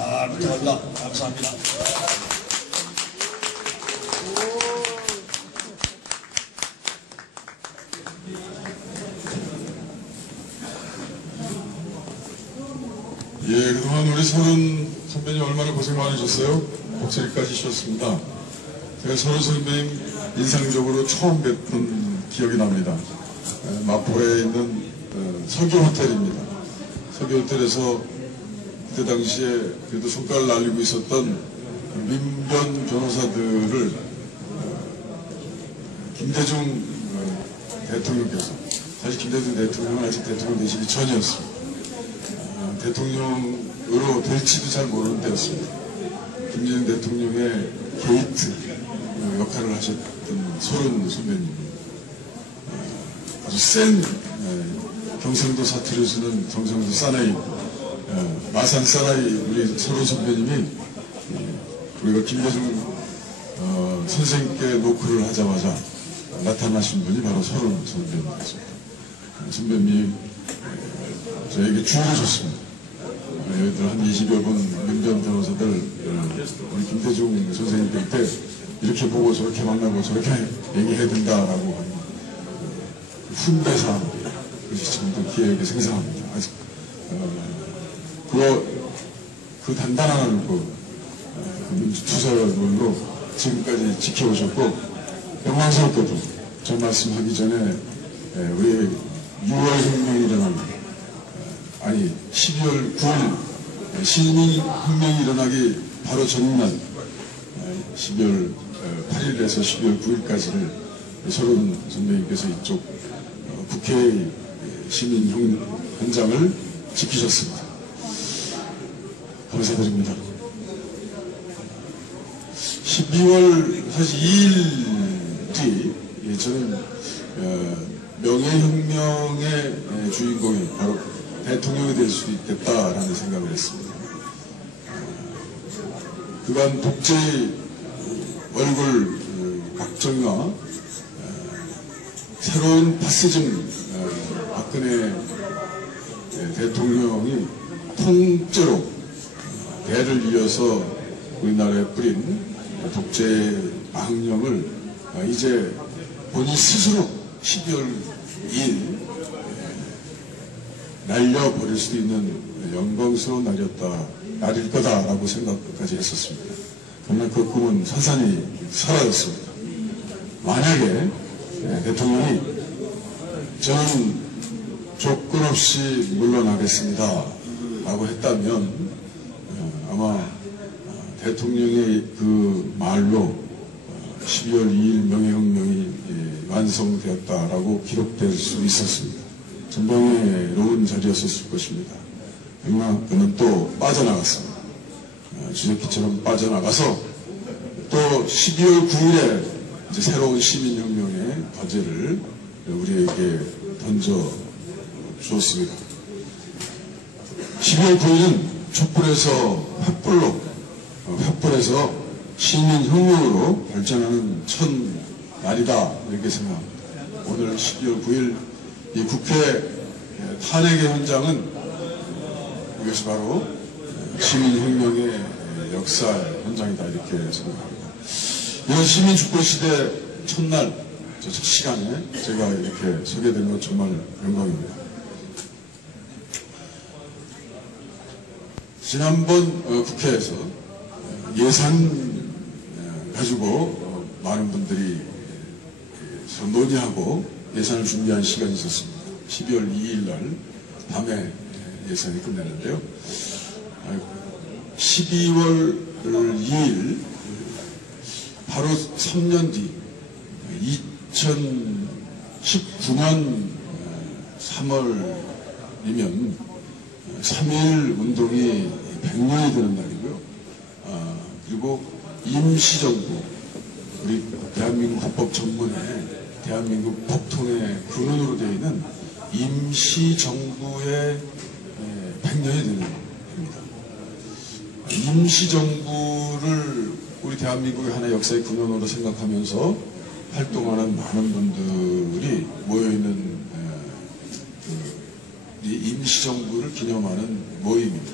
잘 부탁합니다. 감사합니다. 예, 그동안 우리 서른 선배님 얼마나 고생 많으셨어요? 목소리까지 쉬었습니다. 제가 서른 선배님 인상적으로 처음 뵙던 기억이 납니다. 마포에 있는 서교호텔입니다. 서교호텔에서 그때 당시에 그래도 손가락을 날리고 있었던 민변 변호사들을 김대중 대통령께서, 사실 김대중 대통령은 아직 대통령 되시기 전이었습니다. 대통령으로 될지도 잘 모르는 때였습니다. 김대중 대통령의 게이트 역할을 하셨던 서른 선배님, 아주 센 경상도 사투리를 쓰는 경상도 사나이, 마산 사나이 우리 서른 선배님이 우리가 김대중 선생님께 노크를 하자마자 나타나신 분이 바로 서른 선배님이었습니다. 선배님이 저에게 주의를 줬습니다. 여기들 한 20여 분 민변 변호사들 우리 김대중 선생님께 이렇게 보고 저렇게 만나고 저렇게 얘기해야 된다라고 하는 훈배사항, 그것이 지금도 기억에 생생합니다. 아직 그 단단한 민주투사로 지금까지 지켜오셨고, 영광스럽게도 저 말씀하기 전에 우리 6월 혁명이 일어나는, 아니 12월 9일 시민혁명이 일어나기 바로 전날 12월 8일에서 12월 9일까지를 서른 선배님께서 이쪽 국회의 시민현장을 지키셨습니다. 감사드립니다. 12월 사실 2일 뒤 저는 명예혁명의 주인공이 바로 대통령이 될 수도 있겠다라는 생각을 했습니다. 그간 독재의 얼굴 박정희와 새로운 파시즘 박근혜 대통령이 통째로 대를 이어서 우리나라에 뿌린 독재 망령을 이제 본인 스스로 12월 2일 날려버릴 수도 있는 영광스러운 날일 거다라고 생각까지 했었습니다. 그러나 그 꿈은 산산이 사라졌습니다. 만약에 대통령이 저는 조건 없이 물러나겠습니다 라고 했다면 아마 대통령의 그 말로 12월 2일 명예혁명이 완성되었다라고 기록될 수 있었습니다. 전방위로운 자리였었을 것입니다. 그러나 그는 또 빠져나갔습니다. 주저키처럼 빠져나가서 또 12월 9일에 이제 새로운 시민혁명의 과제를 우리에게 던져 주었습니다. 12월 9일은 촛불에서 횃불에서 시민혁명으로 발전하는 첫 날이다, 이렇게 생각합니다. 오늘 12월 9일 이 국회 탄핵의 현장은 이것이 바로 시민혁명의 역사 현장이다, 이렇게 생각합니다. 이런 시민주권시대 첫날, 첫 시간에 제가 이렇게 서게 된 건 정말 영광입니다. 지난번 국회에서 예산 가지고 많은 분들이 논의하고 예산을 준비한 시간이 있었습니다. 12월 2일 날 밤에 예산이 끝났는데요. 12월 2일 바로 3년 뒤 2019년 3월이면 3.1 운동이 100년이 되는 날이고요. 그리고 임시정부, 우리 대한민국 헌법 전문에 대한민국 법통의 근원으로 되어 있는 임시정부의 100년이 되는 해입니다. 임시정부를 우리 대한민국의 하나의 역사의 근원으로 생각하면서 활동하는 많은 분들이 모여있는 이 임시정부를 기념하는 모임입니다.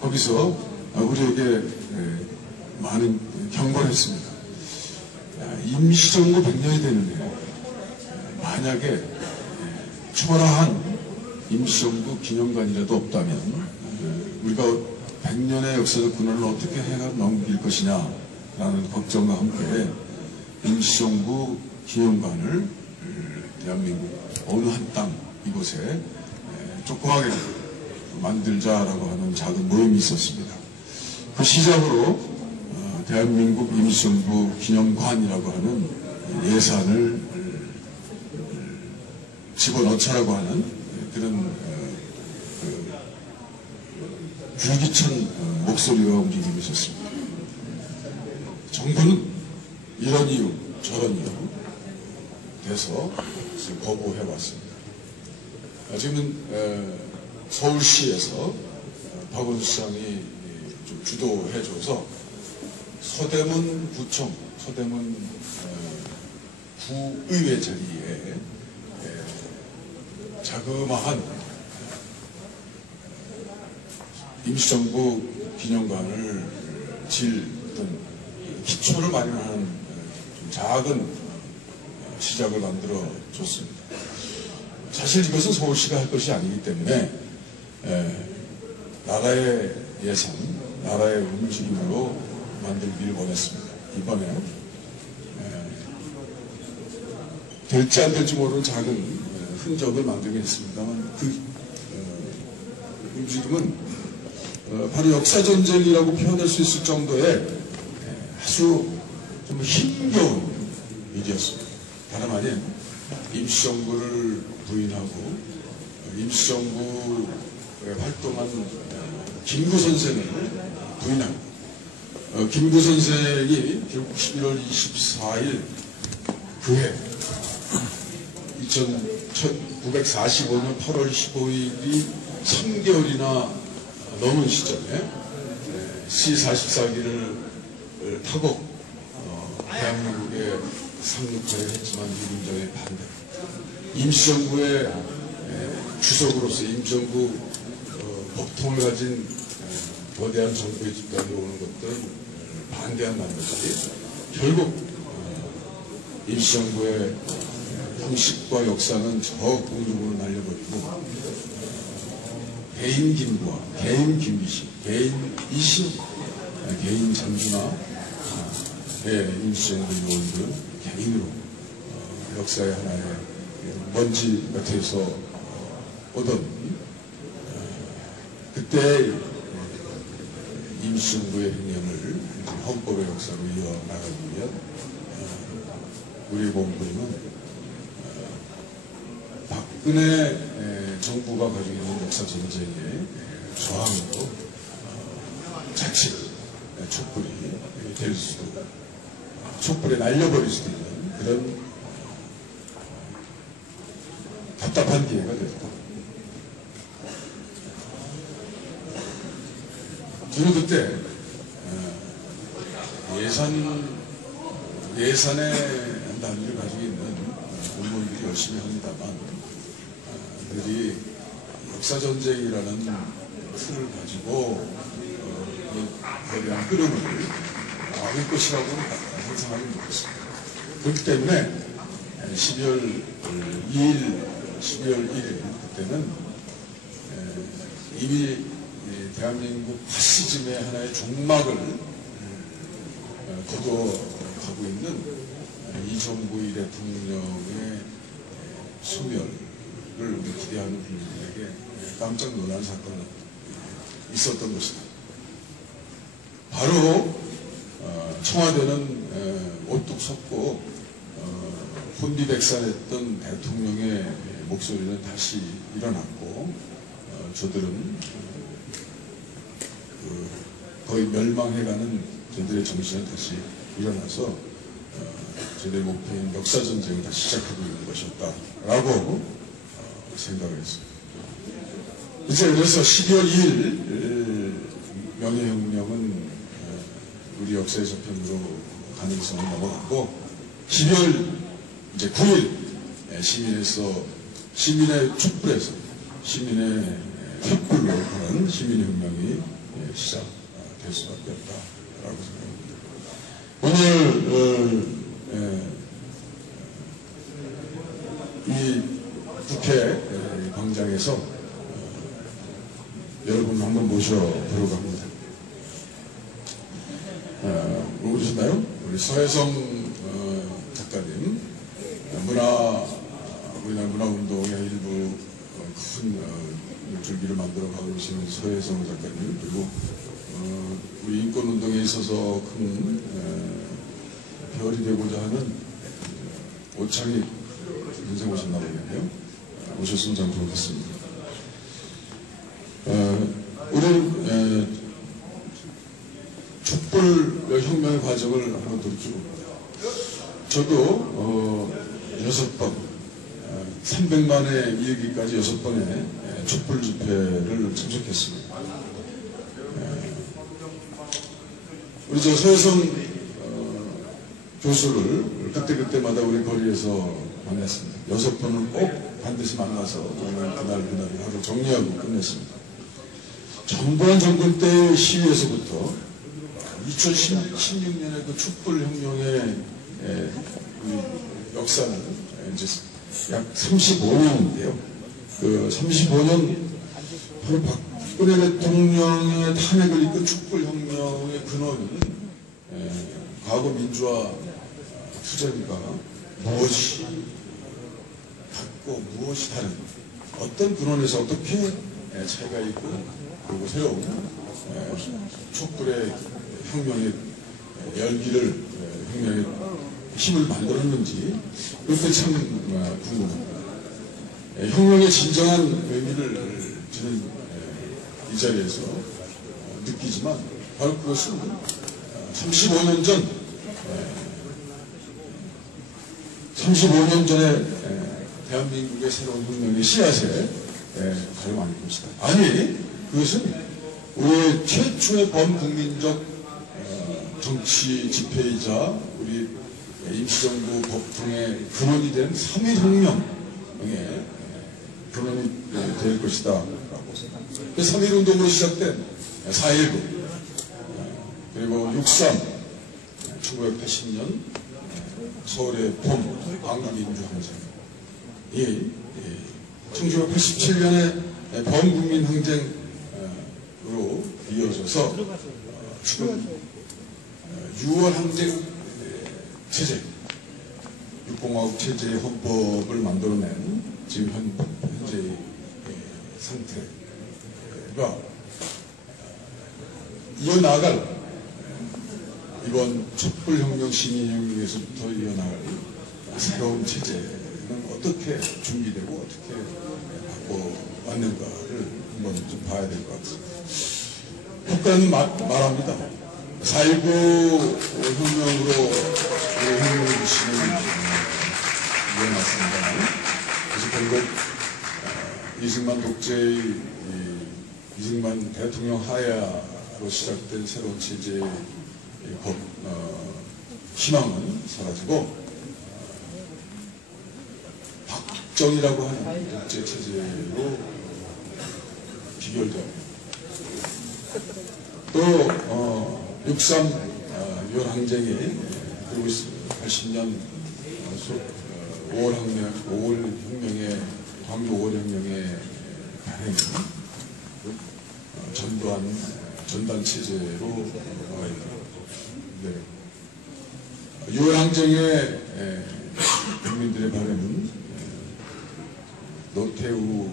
거기서 우리에게 많은 경고를 했습니다. 임시정부 100년이 되는 해, 만약에 초라한 임시정부 기념관이라도 없다면 우리가 100년의 역사적 군원을 어떻게 해가 넘길 것이냐라는 걱정과 함께 임시정부 기념관을 대한민국 어느 한 땅 이곳에 조그맣게 만들자라고 하는 작은 모임이 있었습니다. 그 시작으로 대한민국 임시정부 기념관이라고 하는 예산을 집어넣자라고 하는 그런 불기찬 목소리가 움직이고 있었습니다. 정부는 이런 이유 저런 이유 돼서 지금 거부해왔습니다. 지금은 서울시에서 박원순 시장이 좀 주도해줘서 서대문 구청, 서대문 구의회 자리에 자그마한 임시정부 기념관을 질 어떤 기초를 마련하는 좀 작은 시작을 만들어 줬습니다. 사실 이것은 서울시가 할 것이 아니기 때문에 나라의 예산, 나라의 움직임으로 만들기를 원했습니다. 이번에 될지 안 될지 모르는 작은 흔적을 만들긴 했습니다만 그 움직임은 바로 역사전쟁이라고 표현할 수 있을 정도의 아주 좀 힘겨운 일이었습니다. 다름 아닌 임시정부를 부인하고 임시정부에 활동한 김구 선생을 부인하고 김구 선생이 결국 11월 24일 그해 1945년 8월 15일이 3개월이나 넘은 시점에 C-44기를 타고 대한민국에 상륙하려 했지만 유림장의 반대, 임시정부의 주석으로서 임시정부 법통을 가진 거대한 정부의 집단이 오는 것들을 반대한 나머지 결국 임시정부의 형식과 역사는 저 공중으로 날려버리고 개인 김구와 개인 김기식, 개인 이신, 개인 장준하 임시정부 요원들은 개인으로 역사의 하나의 먼지 곁에서 오던 그때 임시정부의 행렬을 헌법의 역사로 이어나가기 위한 우리 몸부림은 박근혜 정부가 가지고 있는 역사전쟁에 저항으로 자칫 촛불이 될 수도, 촛불에 날려버릴 수도 있는 그런 답답한 기회가 됐다. 저는 그때 예산의 단위를 가지고 있는 공무원들이 열심히 합니다만 그들이 역사전쟁이라는 틀을 가지고 거대한 흐름을 막을 것이라고 상상하지 못했습니다. 그렇기 때문에 12월 1일 그때는 이미 대한민국 파시즘의 하나의 종막을 거둬가고 있는 이정부의 대통령의 소멸을 우리 기대하는 국민들에게 깜짝 놀란 사건이 있었던 것이다. 바로 청와대는 오뚝 섰고 혼비백산했던 대통령의 목소리는 다시 일어났고 저들은 거의 멸망해가는 저들의 정신은 다시 일어나서 저들의 목표인 역사전쟁을 다시 시작하고 있는 것이었다라고 생각을 했습니다. 이제 그래서 12월 2일 명예혁명은 우리 역사의 저편으로 가능성을 넘어갔고 12월 이제 9일 시민의 촛불에서 시민의 촛불로 하는 시민혁명이 시작됩니다. 될 수밖에 없다라고 생각합니다. 오늘 이 국회 광장에서 여러분 한번 모셔보려고 합니다. 모르셨나요? 우리 서혜성 작가님, 우리나라 문화운동의 일부 큰 줄기를 만들어가고 계시는 서혜성 작가님, 그리고 우리 인권운동에 있어서 큰 별이 되고자 하는 오창익 선생 오셨나 보겠네요. 오셨으면 참 좋겠습니다. 우리 촛불 혁명의 과정을 한번 돌이키고, 저도 6번, 300만의 일기까지 6번의 촛불 집회를 참석했습니다. 우리 저 서혜성 교수를 그때마다 우리 거리에서 만났습니다. 6번은 꼭 반드시 만나서 그날 하루 정리하고 끝냈습니다. 정부한 정권 때의 시위에서부터 2016년의 그 촛불혁명의 역사는 이제 약 35년인데요. 그 35년 바로 박근혜 대통령의 탄핵을 이끈 촛불혁명의 근원은 과거 민주화 투쟁과 무엇이 같고 무엇이 다른, 어떤 근원에서 어떻게 차이가 있고, 그리고 새로운 촛불의 혁명의 열기를, 혁명의 힘을 만들었는지, 그것도 참 궁금합니다. 혁명의 진정한 의미를 저는 이 자리에서 느끼지만, 바로 그것은 35년 전에 대한민국의 새로운 혁명의 씨앗에 가려만 것이다. 아니, 그것은 우리의 최초의 범국민적 정치 집회이자 우리 임시정부 법통의 근원이 된 3.1혁명의 근원이 될 것이다 라고 생각합니다. 3.1운동으로 시작된 4.19, 그리고 6.3, 1980년 서울의 봄 광주민주항쟁, 1987년의 범국민항쟁으로 이어져서 지금 6월 항쟁 체제, 육공화국 체제의 헌법을 만들어낸 지금 현재의 상태가 이어나갈, 이번 촛불혁명 시민혁명에서부터 이어나갈 새로운 체제는 어떻게 준비되고 어떻게 바꿔왔는가를 한번 좀 봐야 될 것 같습니다. 국가는 말합니다. 4.19 혁명으로 혁명의 시민을 이어났습니다. 그래서 결국 이승만 독재의 이승만 대통령 하야로 시작된 새로운 체제의 희망은 사라지고 박정희라고 하는 독재 체제로 비결되고, 또 6.3 유월항쟁이, 그리고 80년 5월혁명의 광주 5월혁명의 발행, 전단 체제로 유월항쟁의 국민들의 바람은 노태우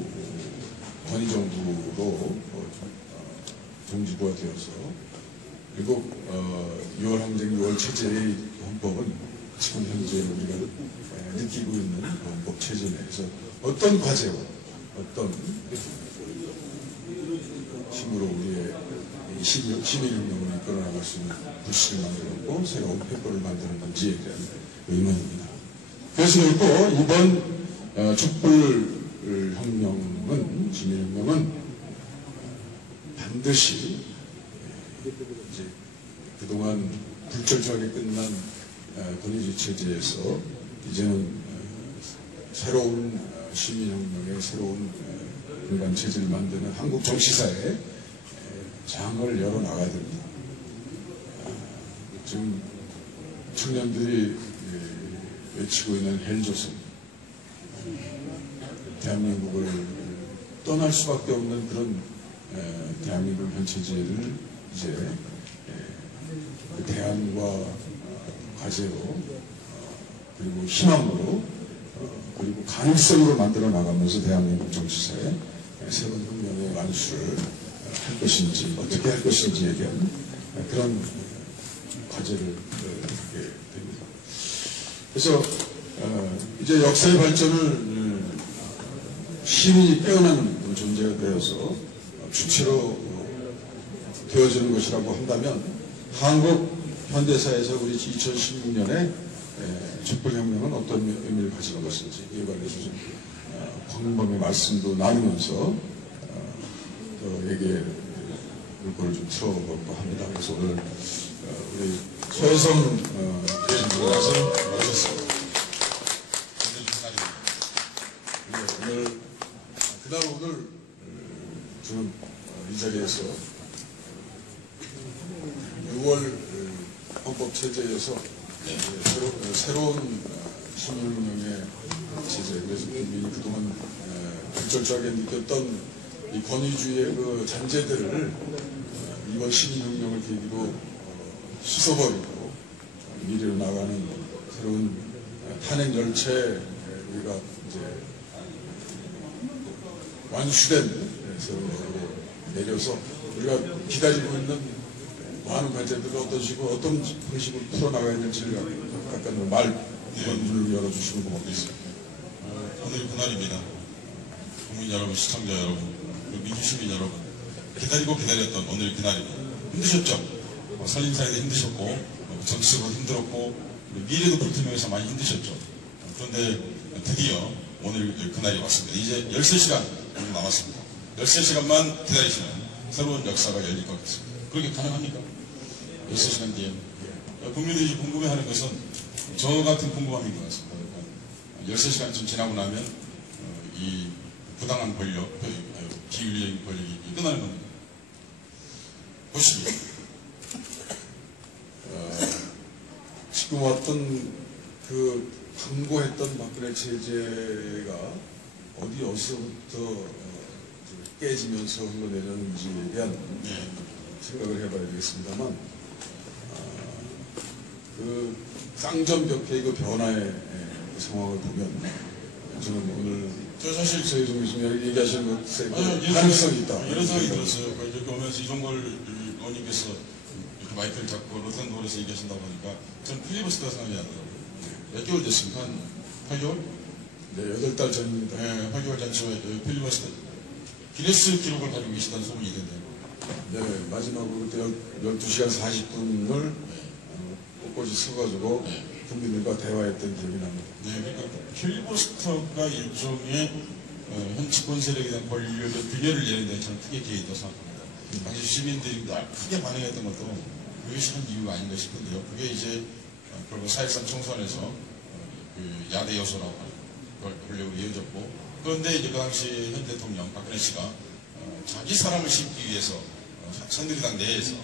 권위정부로 종지부가 되어서, 그리고 6월항쟁 6월 체제의 헌법은 지금 현재 우리가 느끼고 있는 헌법 체제 내에서 어떤 과제와 어떤 힘으로 우리의 시민혁명을 이끌어나갈 수 있는 불씨를 만들었고 새로운 폐거를 만들었는지에 대한 의문입니다. 그래서 이번 촛불혁명은, 시민혁명은 반드시 이제 그동안 불철저하게 끝난 권위주의 체제에서 이제는 새로운 시민혁명의 새로운 인간 체제를 만드는 한국 정치사에 장을 열어나가야 됩니다. 지금 청년들이 외치고 있는 헬조선, 대한민국을 떠날 수밖에 없는 그런 대한민국 현체제를 이제 그 대안과 과제로 그리고 희망으로 그리고 가능성으로 만들어 나가면서 대한민국 정치사에 새로운 혁명의 완수를 할 것인지 어떻게 할 것인지에 대한 그런 과제를 하게 됩니다. 그래서 이제 역사의 발전을 시민이 깨어나는 존재가 되어서 주체로 되어지는 것이라고 한다면 한국 현대사에서 우리 2016년에 촛불혁명은 어떤 의미를 가지는 것인지 이에 관해서 좀 광범위 말씀도 나누면서 또 얘기를 좀 들어볼까 합니다. 그래서 오늘 우리 소혜성 대신들어가서 오셨습니다. 오늘 저는 이 자리에서 6월 헌법체제에서 새로운 시민혁명의 체제, 그래서 국민이 그동안 불철저하게 느꼈던 이 권위주의의 그 잔재들을 이번 시민혁명을 계기로 씻어버리고 미래로 나가는 새로운 탄핵 열차에 우리가 이제 완수된 세월호로 내려서 우리가 기다리고 있는 많은 과제들을 어떤 식으로 어떤 방식으로 풀어나가야 될지를 약간 문을 열어주시면 고맙겠습니다. 오늘이 그날입니다. 국민 여러분, 시청자 여러분, 그리고 민주시민 여러분, 기다리고 기다렸던 오늘이 그날입니다. 힘드셨죠? 선임사에도 힘드셨고, 정치적으로 힘들었고, 미래도 불투명해서 많이 힘드셨죠. 그런데 드디어 오늘 그날이 왔습니다. 이제 13시간 남았습니다. 13시간만 기다리시면 새로운 역사가 열릴 것 같습니다. 그렇게 가능합니까? 13시간 뒤에. 국민들이 궁금해하는 것은 저 같은 궁금함인 것 같습니다. 그러니까 13시간쯤 지나고 나면 이 부당한 권력, 비윤리적인 권력이 끝나는 겁니다. 보시죠. 지금 어떤 그 강고했던 박근혜 체제가 어디서부터 깨지면서 흘러내렸는지에 대한 생각을 해봐야 되겠습니다만, 그 쌍전벽해의 그 변화의 그 상황을 보면 저는 오늘 저 사실 서희정 교수님 얘기하시는 것에 가능성이 있다. 이런 생각이 들었어요. 여기 오면서 이종걸 의원님께서 이렇게 마이크를 잡고 로텐도어에서 얘기하신다고 하니까 전 필리버스터가 생각이 나더라고요. 몇 개월 됐습니까? 한 8개월? 네, 8달 전입니다. 네, 8개월 전쯤에 필리버스터 기네스 기록을 가지고 계시다는 소문이 있는데. 네, 마지막으로 그때 12시간 40분을 꼿꼿이 서가지고 국민들과 대화했던 기억이 납니다. 네, 그러니까 필리버스터가 일종의 현 집권 세력에 대한 권력의 균열을 내는 데 저는 크게 기여했다고 생각합니다. 당시 시민들이 크게 반응했던 것도 그것이 한 이유가 아닌가 싶은데요. 그게 이제 결국 4.13 총선에서 그 야대 요소라고 하는 권력으로 이어졌고, 그런데 이제 그 당시 현 대통령 박근혜 씨가 자기 사람을 심기 위해서 새누리당 내에서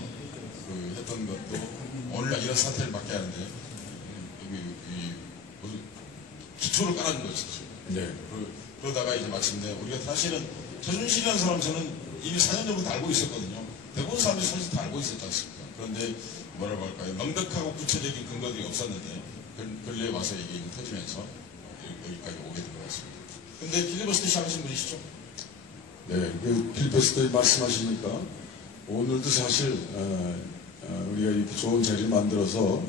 그 했던 것도 오늘 이런 사태를 맞게 하는데 기초를 깔아준 거죠. 네. 그러다가 이제 마침내 우리가 사실은 최순실이라는 사람 저는 이미 4년 전부터 알고 있었거든요. 대부분 사람들이 사실 다 알고 있었지 않습니까? 그런데 뭐라고 할까요? 명백하고 구체적인 근거들이 없었는데 근래에 와서 이게 터지면서 여기까지 오게 된 것 같습니다. 근데 필리버스터 시작하신 분이시죠? 네, 그 필리버스터 말씀하시니까 오늘도 사실 우리가 이렇게 좋은 자리를 만들어서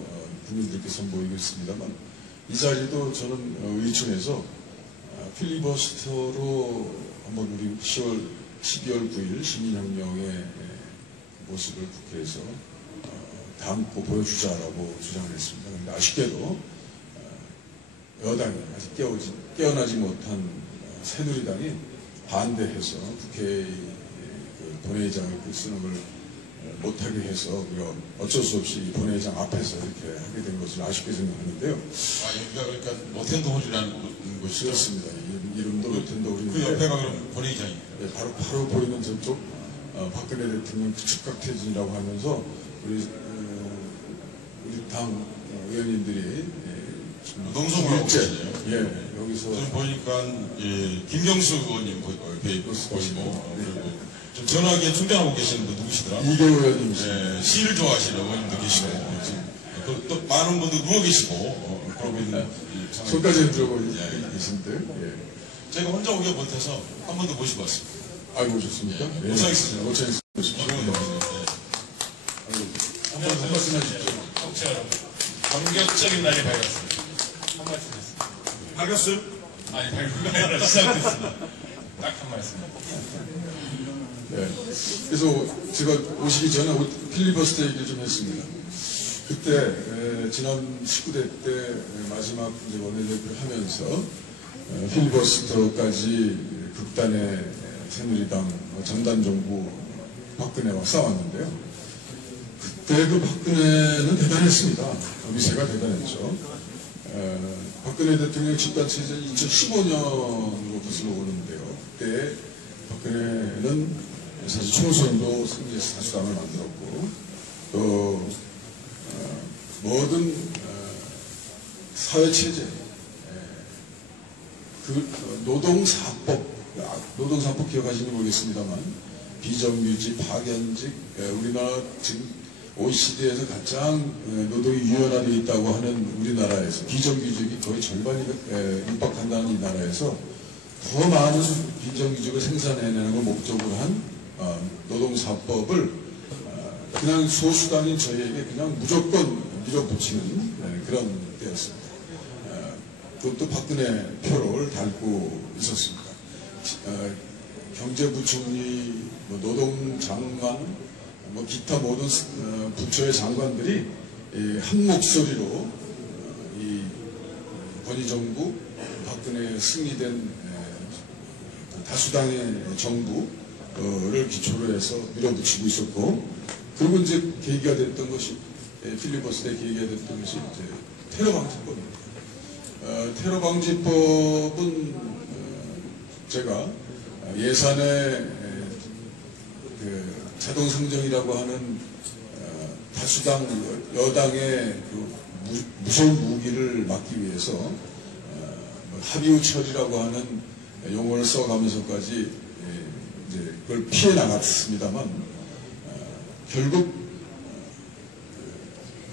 국민들께 선보이고 있습니다만, 이 자리도 저는 의총에서 필리버스터로 한번 우리 12월 9일 시민혁명의 모습을 국회에서 담고 보여주자라고 주장을 했습니다. 그런데 아쉽게도 여당이 아직 깨어나지 못한 새누리당이 반대해서 국회의 그 본회의장을 쓰는 걸 못하게 해서 우리가 어쩔 수 없이 본회의장 앞에서 이렇게 하게 된 것을 아쉽게 생각하는데요. 여기가 그러니까 로텐도홀이라는 곳이 그렇습니다. 이름도 로텐도홀인데 그 옆에가 그럼 본회의장이에요. 네, 바로 보이는 저쪽 박근혜 대통령 즉각퇴진이라고 하면서 우리 당 의원님들이 농성을 하고 계시네요. 예, 여기서 지금 보니까 예, 김경수 의원님 보이고 그리고 좀 전화기에 충전하고 계시는 분 누구시더라? 이계호 의원님이십니다. 예, 시를 좋아하시는 의원님도 계시고 또 많은 분들 누워 계시고 그러고 있는 이 상황이- 손까지 들어보 예, 계신데, 예. 제가 혼자 오기가 못해서 한 번 더 모시고 왔습니다. 알고 오셨습니까? 예, 오창익 오창익 오십시오. 한번 말씀 해주십시오. 청취자 여러분, 감격적인 날이 밝았습니다. 한 말씀 했습니다. 밝았어요? 아니, 밝은 거 아니라 시작됐습니다. 딱 한 말씀. 네. 그래서 제가 오시기 전에 필리버스터 얘기를 좀 했습니다. 그때 지난 19대 때 마지막 이제 원내대표를 하면서 필리버스터까지 극단의 새누리당 전단정부 박근혜와 싸웠는데요. 그때 그 박근혜는 대단했습니다. 위세가 대단했죠. 박근혜 대통령 집단체제는 2015년으로 거슬러 오는데요. 그때 박근혜는 사실 총선도 승리해서 다수당을 만들었고 또 모든 사회체제 그 노동사법 기억하시는지 모르겠습니다만 비정규직, 파견직, 우리나라 지금 OECD에서 가장 노동이 유연화되어 있다고 하는 우리나라에서 비정규직이 거의 절반이 육박한다는 이 나라에서 더 많은 비정규직을 생산해내는 걸 목적으로 한 노동사법을 그냥 소수당인 저희에게 그냥 무조건 밀어붙이는 그런 때였습니다. 그것도 박근혜 표를 달고 있었습니다. 경제부총리, 노동장관, 기타 모든 부처의 장관들이 한 목소리로 이 권위정부, 박근혜 승리된 다수당의 정부를 기초로 해서 밀어붙이고 있었고, 그리고 이제 계기가 됐던 것이 필리버스터의 계기가 됐던 것이 이제 테러방지법입니다. 테러방지법은 제가 예산에 그 자동상정이라고 하는 다수당 여당의 그 무서운 무기를 막기 위해서 합의후 처리라고 하는 용어를 써가면서까지 이제 그걸 피해 나갔습니다만 결국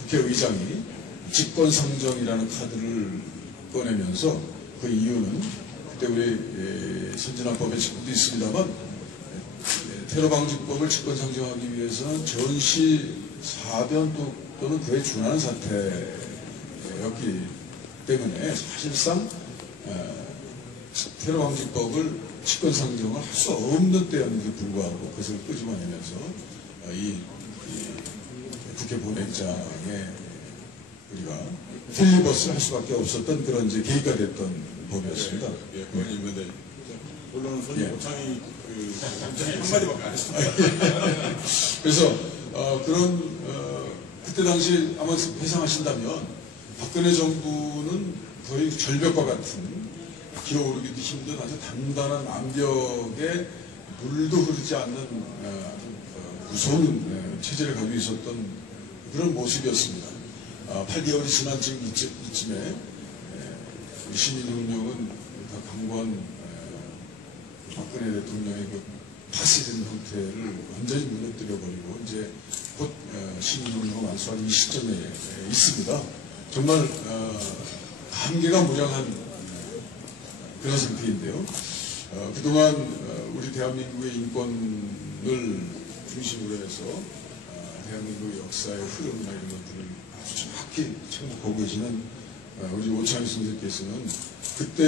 국회의장이 직권상정이라는 카드를 꺼내면서 그 이유는 그때 우리 선진화법에 직권도 있습니다만 테러방지법을 직권상정하기 위해서는 전시 사변 또는 그에 준하는 사태였기 때문에 사실상 테러방지법을 직권상정을 할 수 없는 때였는데 불구하고 그것을 끄집어내면서 이 국회 본회의장에 우리가 필리버스를 할 수밖에 없었던 그런 이제 계기가 됐던 법이었습니다. 예, 의원님, 근데 물론 손님 예. 오창이 한마디밖에 안 했습니다. 그래서 그런 그때 당시 아마 회상하신다면 박근혜 정부는 거의 절벽과 같은 기어오르기도 힘든 아주 단단한 암벽에 물도 흐르지 않는 무서운 체제를 가지고 있었던 그런 모습이었습니다. 8개월이 지난 지금 이쯤에 시민운동은 강권 박근혜 대통령의 그 파시된 형태를 완전히 무너뜨려버리고 이제 곧 시민운동을 완수하는 이 시점에 있습니다. 정말 한계가 무량한 그런 상태인데요. 그동안 우리 대한민국의 인권을 중심으로 해서 대한민국 역사의 흐름이나 이런 것들을 아주 정확히 참고하고 계시는 우리 오창익 선생님께서는 그때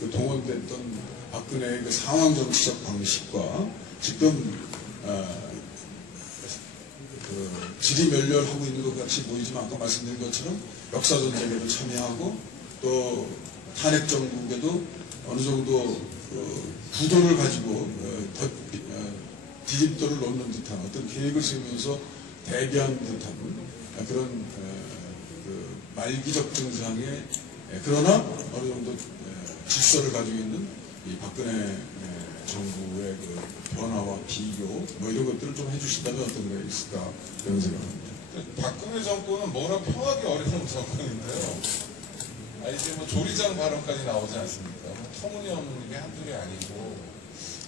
그 동원됐던 박근혜의 그 상황 정치적 방식과 지금 그 지리멸렬하고 있는 것 같이 보이지만 아까 말씀드린 것처럼 역사전쟁에도 참여하고 또 탄핵 정국에도 어느 정도 구도를 가지고 디딤돌을 놓는 듯한 어떤 계획을 세우면서 대비한 듯한 그런 그 말기적 증상에 그러나 어느 정도 질서를 가지고 있는 이 박근혜 정부의 그 변화와 비교 뭐 이런 것들을 좀 해주신다면 어떤 게 있을까 그런 생각합니다. 박근혜 정권은 뭐라 평하기 어려운 정권인데요. 이제 뭐 조리장 발언까지 나오지 않습니까? 뭐 터무니없는 게 한둘이 아니고,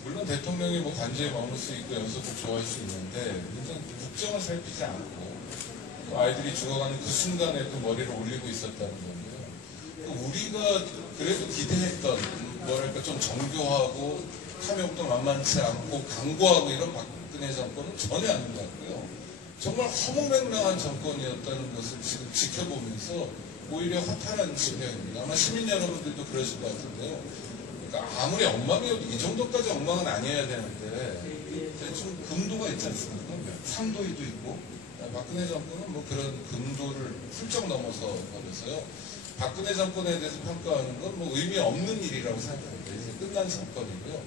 물론 대통령이 뭐 관저에 머물 수 있고 연속국 좋아할 수 있는데, 굉장히 국정을 살피지 않고, 또 아이들이 죽어가는 그 순간에 그 머리를 올리고 있었다는 건데요. 우리가 그래도 기대했던, 뭐랄까 좀 정교하고, 탐욕도 만만치 않고, 강고하고 이런 박근혜 정권은 전혀 아닌 것 같고요. 정말 허무맹랑한 정권이었다는 것을 지금 지켜보면서 오히려 허탈한 심정입니다. 아마 시민 여러분들도 그러실 것 같은데요. 그러니까 아무리 엉망이어도 이 정도까지 엉망은 아니어야 되는데 좀 금도가 있지 않습니까? 상도이도 있고 박근혜 정권은 뭐 그런 금도를 훌쩍 넘어서 버려서요. 박근혜 정권에 대해서 평가하는 건 뭐 의미 없는 일이라고 생각합니다. 이제 끝난 정권이고요.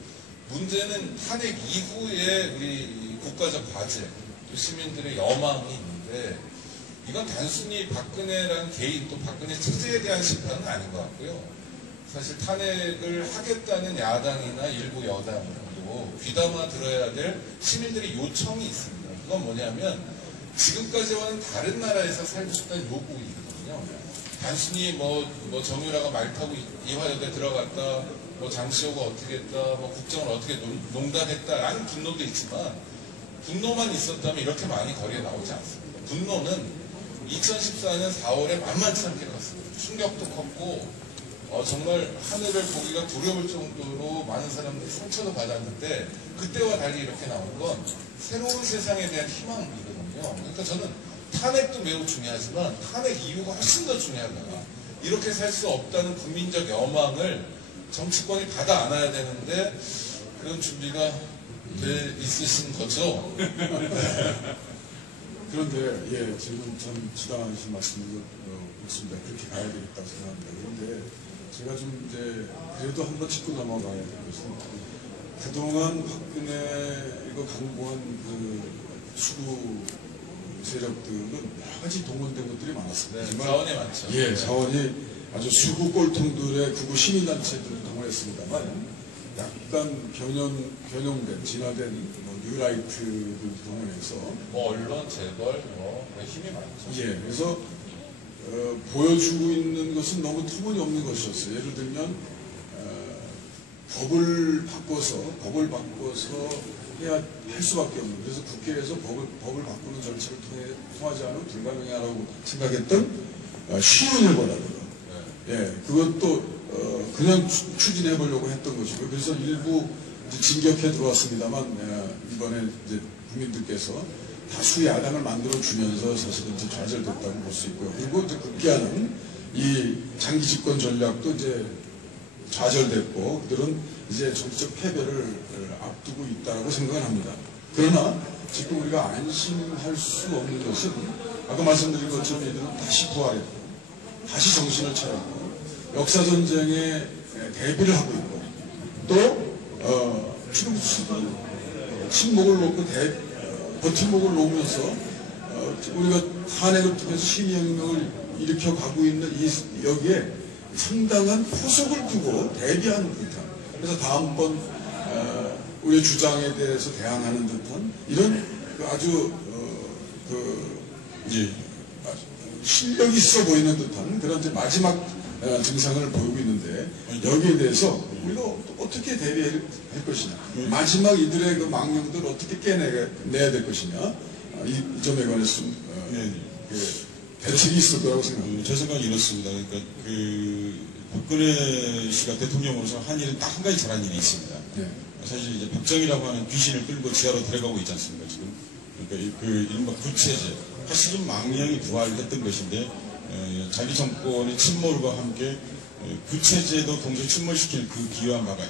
문제는 탄핵 이후에 우리 국가적 과제, 또 시민들의 여망이 있는데 이건 단순히 박근혜라는 개인 또 박근혜 체제에 대한 심판은 아닌 것 같고요. 사실 탄핵을 하겠다는 야당이나 일부 여당도 귀담아 들어야 될 시민들의 요청이 있습니다. 그건 뭐냐면 지금까지와는 다른 나라에서 살고 싶다는 요구이거든요. 단순히 뭐 정유라가 말 타고 이화여대 들어갔다, 뭐 장시호가 어떻게 했다, 뭐 국정을 어떻게 농단했다라는 분노도 있지만 분노만 있었다면 이렇게 많이 거리에 나오지 않습니다. 분노는 2014년 4월에 만만치 않게 갔습니다. 충격도 컸고 정말 하늘을 보기가 두려울 정도로 많은 사람들이 상처도 받았는데 그때와 달리 이렇게 나온 건 새로운 세상에 대한 희망이거든요. 그러니까 저는 탄핵도 매우 중요하지만 탄핵 이유가 훨씬 더 중요하다. 이렇게 살 수 없다는 국민적 여망을 정치권이 받아 안아야 되는데 그런 준비가 있으신 거죠? 그런데 예, 지금 참 지당하신 말씀도 있습니다. 그렇게 가야 되겠다고 생각합니다. 그런데 제가 좀 이제 그래도 한번 짚고 넘어가야 될 것은 그동안 박근혜 이거 강보한 그 수구 세력들은 여러 가지 동원된 것들이 많았습니다. 네, 자원이 많죠. 예, 자원이 아주 수구 꼴통들의 극우 시민단체들을 동원했습니다만 약간 변형된, 진화된 뉴라이트를 동원해서 뭐 언론, 재벌, 힘이 많죠. 예, 그래서 보여주고 있는 것은 너무 터무니없는 것이었어요. 예를 들면 법을 바꿔서 해야 할 수밖에 없는, 그래서 국회에서 법을 바꾸는 절차를 통하지 않으면 불가능하다고 생각했던 시민일보라든가 예, 그것도 그냥 추진해 보려고 했던 것이고요. 그래서 일부 이제 진격해 들어왔습니다만 이번에 이제 국민들께서 다수 야당을 만들어 주면서 사실은 이제 좌절됐다고 볼 수 있고요. 그리고 이제 급기야는 이 장기 집권 전략도 이제 좌절됐고 그들은 이제 정치적 패배를 앞두고 있다고 생각을 합니다. 그러나 지금 우리가 안심할 수 없는 것은 아까 말씀드린 것처럼 이들은 다시 부활했고 다시 정신을 차렸고 역사전쟁에 대비를 하고 있고 또 지금 침묵을 놓고 버팀목을 놓으면서 우리가 탄핵을 통해서 시민혁명을 일으켜 가고 있는 여기에 상당한 포석을 두고 대비하는 듯한, 그래서 다음번 우리의 주장에 대해서 대항하는 듯한 이런 아주 실력이 있어 보이는 듯한 그런 이제 마지막 증상을 보이고 있는데 여기에 대해서 우리가 어떻게 대비할 것이냐, 마지막 이들의 그 망령들을 어떻게 깨내야 될 것이냐, 이 점에 관해서 대책이 있을 거라고 생각합니다. 제 생각은 이렇습니다. 그러니까 박근혜 씨가 대통령으로서 한 일은 딱 한 가지 잘한 일이 있습니다. 네. 사실 이제 박정희라고 하는 귀신을 끌고 지하로 데려가고 있지 않습니까, 지금. 그러니까 그 이른바 구체제, 사실은 망령이 부활했던 것인데, 자기 정권의 침몰과 함께 구체제도 동시에 침몰시킬 그 기여한 바가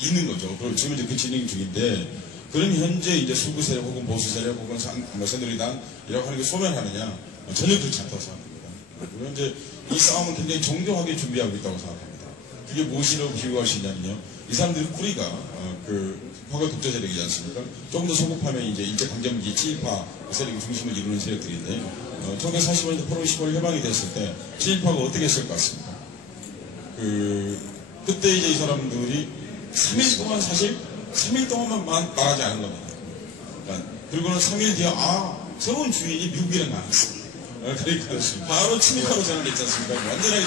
있는 거죠. 그리고 지금 이제 그 진행 중인데, 그럼 현재 이제 수구 세력 혹은 보수 세력 혹은 새누리당이라고 하는 게 소멸하느냐? 전혀 그렇지 않다고 생각합니다. 그리고 이제 이 싸움은 굉장히 정교하게 준비하고 있다고 생각합니다. 그게 무엇이라고 비유할 수 있냐면요. 이 사람들이 뿌리가 화가 독재 세력이지 않습니까? 조금 더 소급하면 이제 일제강점기 친일파 세력이 중심을 이루는 세력들인데 1945년도 포럼 15일 해방이 됐을 때 친일파가 어떻게 했을 것 같습니까? 그때 이제 이 사람들이 3일 동안 사실 3일 동안만 말하지 않은 겁니다. 그러니까 그리고는 3일 뒤에 새로운 주인이 미국이랑 나왔어요. 그러니까 바로 침입하고 생각했지 않습니까? 완전하게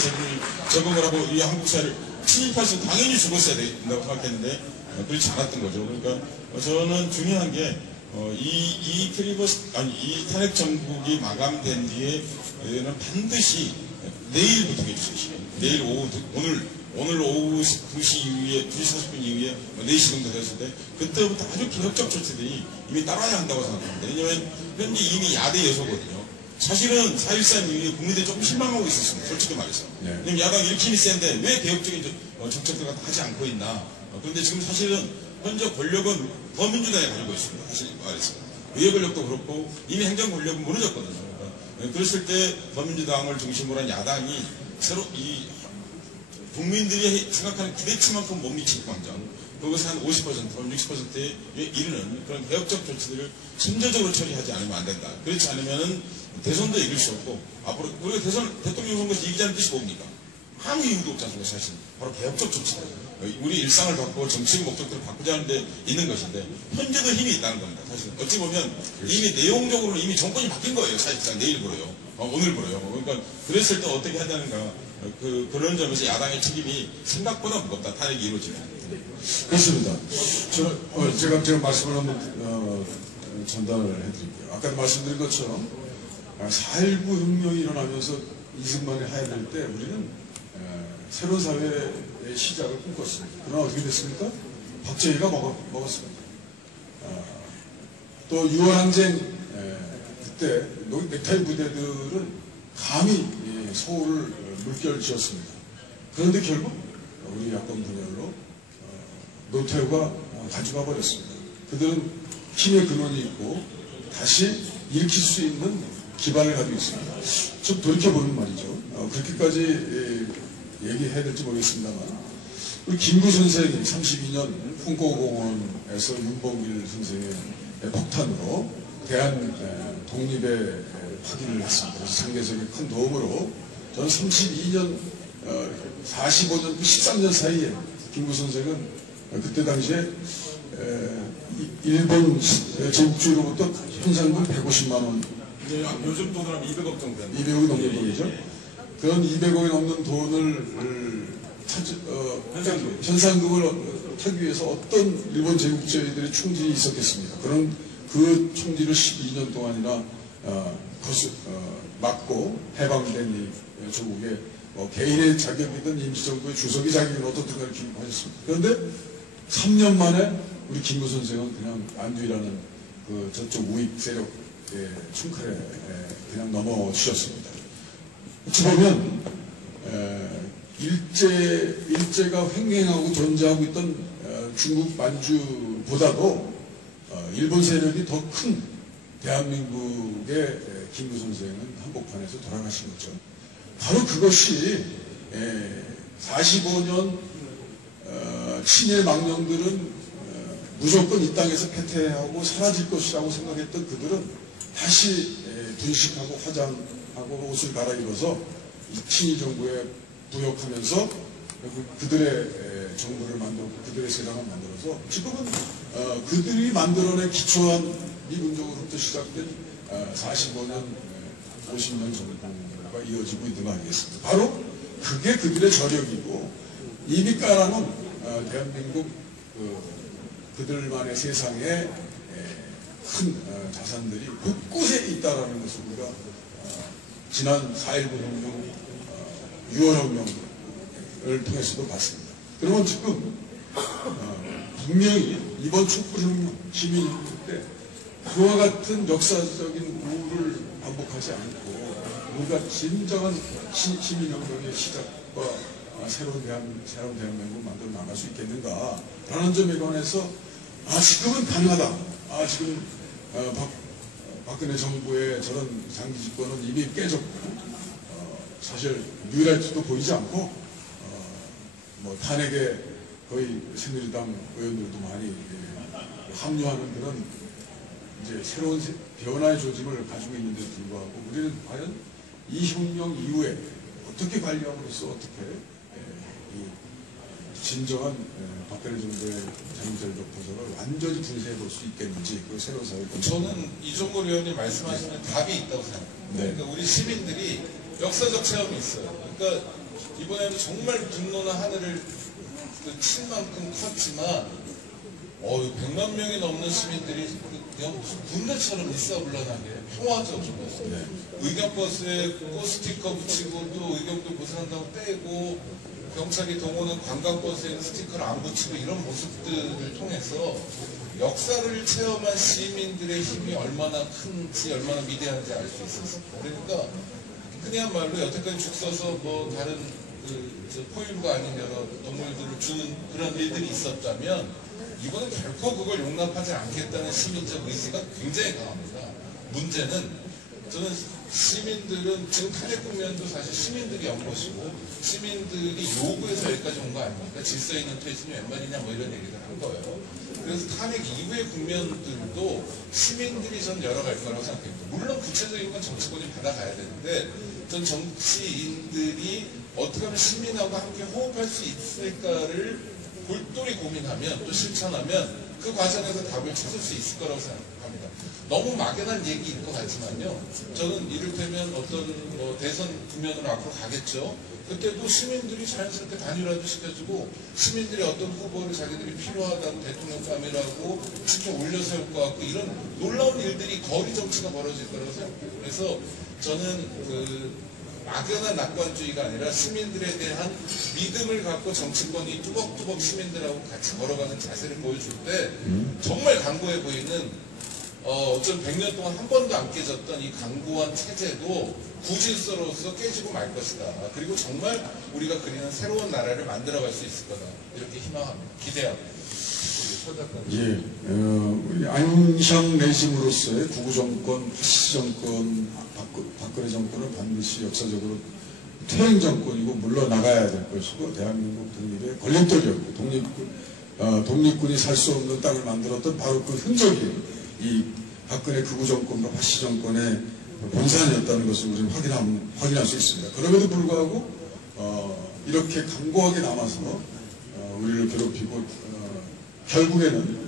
적응을 하고 이 한국 사회를 침입해서 당연히 죽었어야 된다고 생각했는데 그렇지 않았던 거죠. 그러니까 저는 중요한 게 이 탄핵 정국이 마감된 뒤에는 반드시 내일부터 해주세요. 내일 오후, 오늘 오후 2시 이후에, 2시 40분 이후에 4시 정도 됐을 때, 그때부터 아주 개혁적 조치들이 이미 따라야 한다고 생각합니다. 왜냐면, 현재 이미 야대 여소거든요. 사실은 4.13 이후에 국민들이 조금 실망하고 있었습니다. 솔직히 말해서. 네. 왜냐면 야당 이렇게 힘이 센데 왜 개혁적인 정책들 같은 거 하지 않고 있나. 그런데 지금 사실은 현재 권력은 더민주당이 가지고 있습니다. 사실 말해서. 의회 권력도 그렇고 이미 행정 권력은 무너졌거든요. 그러니까 그랬을 때 더민주당을 중심으로 한 야당이 새로 국민들이 생각하는 기대치만큼 못 미칠 광장, 그것을 한 50%, 60%에 이르는 그런 개혁적 조치들을 선제적으로 처리하지 않으면 안 된다. 그렇지 않으면은 대선도 이길 수 없고, 앞으로, 우리가 대통령 선거에서 이기자는 뜻이 뭡니까? 아무 이유도 없지 않습니까, 사실. 바로 개혁적 조치들. 우리 일상을 바꾸고 정치적 목적들을 바꾸자는 데 있는 것인데, 현재도 힘이 있다는 겁니다, 사실. 어찌 보면, 이미 내용적으로는 이미 정권이 바뀐 거예요, 사실상 내일부로요. 오늘부로요. 그러니까, 그랬을 때 어떻게 해야 되는가. 그런 점에서 야당의 책임이 생각보다 무겁다. 탄핵이 이루어지면. 그렇습니다. 제가 말씀을 한번 전달을 해드릴게요. 아까 말씀드린 것처럼 4.19 혁명이 일어나면서 이승만이 해야 될 때 우리는 새로운 사회의 시작을 꿈꿨습니다. 그러나 어떻게 됐습니까? 박정희가 먹었습니다. 또 6월 항쟁 그때 넥타이 부대들은 감히 서울을 물결지었습니다. 그런데 결국 우리 야권 분열로 노태우가 가져가 버렸습니다. 그들은 힘의 근원이 있고 다시 일으킬 수 있는 기반을 가지고 있습니다. 좀 돌이켜보는 말이죠. 그렇게까지 얘기해야 될지 모르겠습니다만 우리 김구 선생이 32년 홍콩공원에서 윤봉길 선생의 폭탄으로 대한 독립에 확인을 했습니다. 그래서 상대적인 큰 도움으로 저는 32년, 45년, 13년 사이에 김구 선생은 그때 당시에 일본 제국주의로부터 현상금 150만 원, 요즘 돈으로 하면 200억 정도 됩니다. 200억이 넘는 돈이죠. 그런 200억이 넘는 돈을 현상금을 타기 위해서 어떤 일본 제국주의들의 총질이 있었겠습니까? 그런 그 총질을 12년 동안이나 막고 해방된 이 조국의 개인의 자격이든 임시정부의 주석의 자격이든 어떻든 간에 기록하셨습니다. 그런데 3년 만에 우리 김구 선생은 그냥 안두이라는 그 저쪽 우익 세력의 충칼에 그냥 넘어지셨습니다. 어찌 보면 일제가 횡행하고 존재하고 있던 중국 만주보다도 일본 세력이 더 큰 대한민국의 김구 선생은 한복판에서 돌아가신 거죠. 바로 그것이 45년 친일 망령들은 무조건 이 땅에서 패퇴하고 사라질 것이라고 생각했던 그들은 다시 분식하고 화장하고 옷을 갈아입어서 친일 정부에 부역하면서 그들의 정부를 만들고 그들의 세상을 만들어서 지금은 그들이 만들어낸 기초한 미군적으로부터 시작된 45년, 50년 정부가 이어지고 있는 거 아니겠습니까? 바로 그게 그들의 저력이고 이미 깔아놓은 대한민국 그들만의 세상에 큰 자산들이 곳곳에 있다라는 것을 우리가 지난 4.19 혁명, 6월 혁명을 통해서도 봤습니다. 그러면 지금 분명히 이번 촛불혁명, 시민혁명 때 그와 같은 역사적인 우를 반복하지 않고 우리가 진정한 시민혁명의 시작과 새로운 대한민국을 만들어 나갈 수 있겠는가 라는 점에 관해서 지금은 가능하다. 지금 박근혜 정부의 저런 장기 집권은 이미 깨졌고 사실 뉴라이트도 보이지 않고 탄핵에 거의 새누리당 의원들도 많이 합류하는 그런 이제 새로운 변화의 조짐을 가지고 있는데도 불구하고 우리는 과연 이 혁명 이후에 어떻게 관리함으로써 어떻게 이 진정한 박근혜 정부의 자민절벽 도서를 완전히 분쇄해 볼 수 있겠는지 그 새로운 사회. 저는 이종걸 의원님 말씀하시는 답이 있다고 생각합니다. 네. 그러니까 우리 시민들이 역사적 체험이 있어요. 그러니까 이번에는 정말 분노는 하늘을 칠 만큼 컸지만 100만 명이 넘는 시민들이 그냥 무슨 군대처럼 일사불란하게 평화적으로 네. 의견버스에 꽃 스티커 붙이고 또 의견도 고생한다고 떼고 경찰이 동원한 관광버스에 스티커를 안 붙이고 이런 모습들을 통해서 역사를 체험한 시민들의 힘이 얼마나 큰지 얼마나 위대한지 알 수 있었습니다. 그러니까 그냥말로 여태까지 죽 써서 뭐 다른 포유류가 아닌 여러 동물들을 주는 그런 일들이 있었다면 이번엔 결코 그걸 용납하지 않겠다는 시민적 의지가 굉장히 강합니다. 문제는 저는 시민들은 지금 탄핵 국면도 사실 시민들이 연 것이고 시민들이 요구해서 여기까지 온 거 아닙니까? 질서 있는 퇴진이 웬만이냐 뭐 이런 얘기를 한 거예요. 그래서 탄핵 이후의 국면들도 시민들이 전 열어갈 거라고 생각합니다. 물론 구체적인 건 정치권이 받아가야 되는데 전 정치인들이 어떻게 하면 시민하고 함께 호흡할 수 있을까를 골똘히 고민하면 또 실천하면 그 과정에서 답을 찾을 수 있을 거라고 생각합니다. 너무 막연한 얘기일 것 같지만요. 저는 이를테면 어떤 대선 국면으로 앞으로 가겠죠. 그때도 시민들이 자연스럽게 단일화도 시켜주고 시민들이 어떤 후보를 자기들이 필요하다고 대통령감이라고 직접 올려세울 것 같고 이런 놀라운 일들이 거리 정치가 벌어질 거라고 생각해요. 그래서 저는 막연한 낙관주의가 아니라 시민들에 대한 믿음을 갖고 정치권이 뚜벅뚜벅 시민들하고 같이 걸어가는 자세를 보여줄 때 정말 강고해 보이는 어쩜 100년 동안 한 번도 안 깨졌던 이 강고한 체제도 구질서로서 깨지고 말 것이다. 그리고 정말 우리가 그리는 새로운 나라를 만들어갈 수 있을 거다. 이렇게 희망합니다. 기대합니다. 예, 우리 안샹 레짐으로서의 구구정권, 파시정권, 박근혜 정권은 반드시 역사적으로 퇴행 정권이고 물러나가야 될 것이고 대한민국 독립의 걸림돌이었고 독립군이 살 수 없는 땅을 만들었던 바로 그 흔적이 이 박근혜 극우정권과 파시정권의 본산이었다는 것을 우리는 확인할 수 있습니다. 그럼에도 불구하고 이렇게 강고하게 남아서 우리를 괴롭히고 결국에는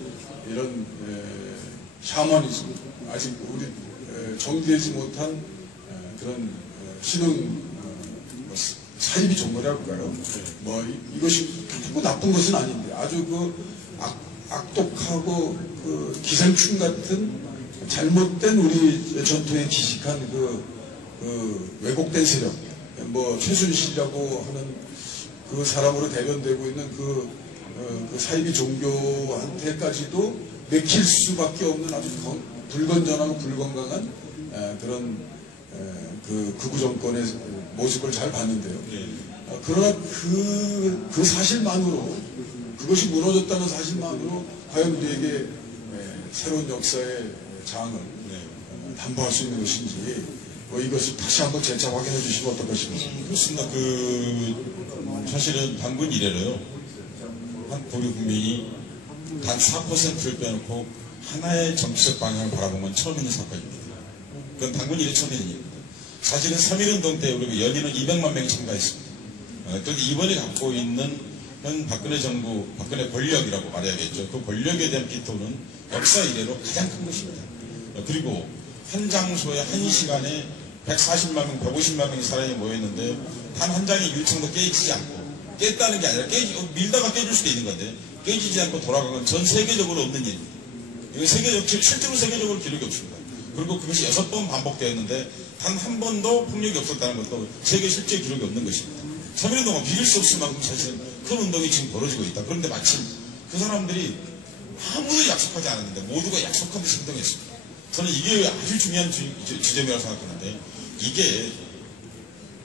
이런 샤머니즘 아직 우리 정리되지 못한 그런 신흥 사이비 종교라고 할까요? 이것이 결코 나쁜 것은 아닌데 아주 악독하고 기생충 같은 잘못된 우리 전통에 기식한 왜곡된 세력, 최순실이라고 하는 그 사람으로 대변되고 있는 그 사이비 종교한테까지도 맥힐 수밖에 없는 아주 불건전하고 불건강한 그런 극우 정권의 모습을 잘 봤는데요. 그러나 그 사실만으로 그것이 무너졌다는 사실만으로 과연 우리에게 새로운 역사의 장을 담보할 수 있는 것인지 이것을 다시 한번 재차 확인해 주시면 어떨까 싶습니다. 그렇습니다. 사실은 당군 이래로요. 우리 국민이 단 4%를 빼놓고 하나의 정치적 방향을 바라본 건 처음 있는 사건입니다. 그건 당군 이래 처음 있는 일입니다. 사실은 3.1운동 때 우리가 연인은 200만 명이 참가했습니다. 그런데 이번에 갖고 있는 현 박근혜 정부, 박근혜 권력이라고 말해야겠죠. 그 권력에 대한 비토는 역사 이래로 가장 큰 것입니다. 그리고 한 장소에 한 시간에 140만 명, 150만 명의 사람이 모였는데 단 한 장의 유청도 깨지지 않고 깼다는 게 아니라 밀다가 깨질 수도 있는 건데 깨지지 않고 돌아간 건 전 세계적으로 없는 일입니다. 이거 실제로 세계적으로 기록이 없습니다. 그리고 그것이 6번 반복되었는데 단 한 번도 폭력이 없었다는 것도 세계 실제 기록이 없는 것입니다. 3.1운동은 비길 수 없을 만큼 사실은 큰 운동이 지금 벌어지고 있다. 그런데 마침 그 사람들이 아무도 약속하지 않았는데 모두가 약속한 듯이 행동했습니다. 저는 이게 아주 중요한 지점이라고 생각하는데 이게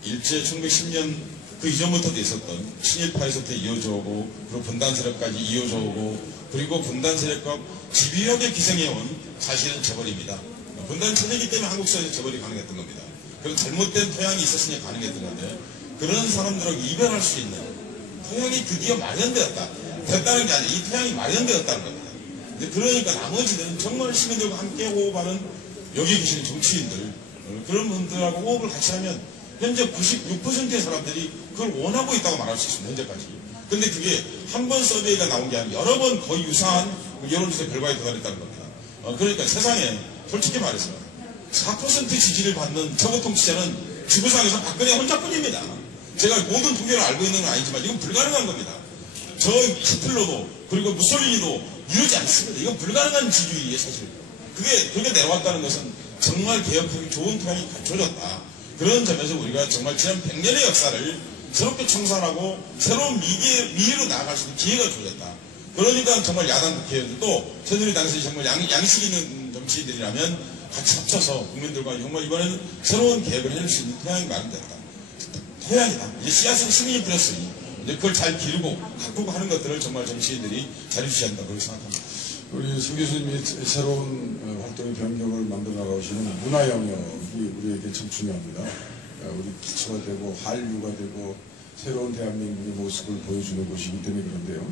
일제 1910년 그 이전부터도 있었던 친일파에서부터 이어져 오고 그리고 분단 세력까지 이어져 오고 그리고 분단 세력과 집요하게 기생해온 사실은 재벌입니다. 분단 체제이기 때문에 한국 사회에서 재벌이 가능했던 겁니다. 그리고 잘못된 토양이 있었으니 가능했던 건데 그런 사람들하고 이별할 수 있는 토양이 드디어 마련되었다. 됐다는 게 아니라 이 토양이 마련되었다는 겁니다. 그러니까 나머지는 정말 시민들과 함께 호흡하는 여기 계시는 정치인들 그런 분들하고 호흡을 같이 하면 현재 96%의 사람들이 그걸 원하고 있다고 말할 수 있습니다. 현재까지. 근데 그게 한 번 서베이가 나온 게 아니라 여러 번 거의 유사한 여론조사의 결과에 도달했다는 겁니다. 그러니까 세상에 솔직히 말해서 4% 지지를 받는 처거 통치자는 지구상에서 박근혜 혼자뿐입니다. 제가 모든 통계를 알고 있는 건 아니지만 이건 불가능한 겁니다. 저 히틀러도 그리고 무솔리니도 이러지 않습니다. 이건 불가능한 지지율이에요, 사실. 그게 내려왔다는 것은 정말 개혁적인 좋은 통합이 갖춰졌다. 그런 점에서 우리가 정말 지난 100년의 역사를 새롭게 청산하고 새로운 미래로 나아갈 수 있는 기회가 주어졌다. 그러니까 정말 야당 국회의원들도 새누리당에서 정말 양식 있는 정치인들이라면 같이 합쳐서 국민들과 정말 이번에는 새로운 계획을 해줄 수 있는 토양이 마련됐다. 토양이다. 이제 씨앗은 시민이 뿌렸으니 이제 그걸 잘 기르고 가꾸고 하는 것들을 정말 정치인들이 잘해주셔야 한다. 그렇게 생각합니다. 우리 수 교수님이 새로운 활동의 변경을 만들어 나가시는 문화 영역이 우리에게 참 중요합니다. 우리 기초가 되고 한류가 되고 새로운 대한민국의 모습을 보여주는 것이기 때문에 그런데요.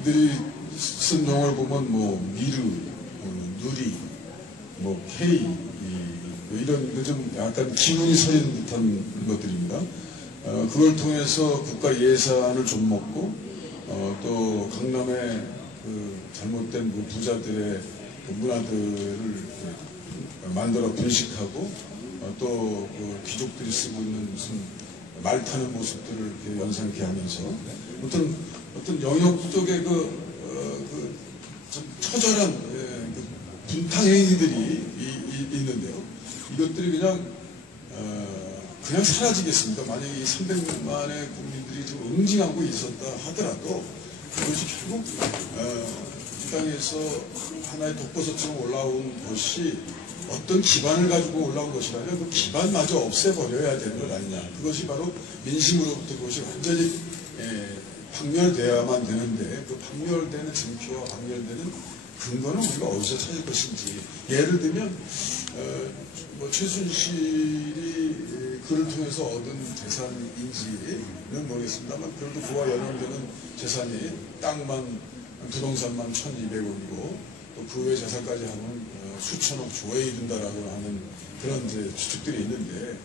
이들이 쓴 용어를 보면 뭐 미르, 누리, 뭐 K 이런 좀 약간 기운이 서인 듯한 것들입니다. 그걸 통해서 국가 예산을 좀 먹고 또 강남의 그 잘못된 그 부자들의 그 문화들을 만들어 분식하고 또 그 귀족들이 쓰고 있는 무슨 말 타는 모습들을 이렇게 연상케 하면서 어떤 영역 쪽에 좀 처절한 그 분탕 행위들이 있는데요. 이것들이 그냥 사라지겠습니다. 만약에 이 300만의 국민들이 지금 응징하고 있었다 하더라도 그것이 결국 이 땅에서 하나의 독버섯처럼 올라온 것이 어떤 기반을 가지고 올라온 것이라면 그 기반마저 없애버려야 되는 것 아니냐. 그것이 바로 민심으로부터 그것이 완전히 박멸되어야만 되는데 그 박멸되는 쟁표와 박멸되는 근거는 우리가 어디서 찾을 것인지. 예를 들면 뭐 최순실이 그를 통해서 얻은 재산인지는 모르겠습니다만 그래도 그와 연관되는 재산이 땅만 부동산만 1,200억이고 또 그 외 재산까지 하면 수천억 조에 이른다라고 하는 그런 이제 추측들이 있는데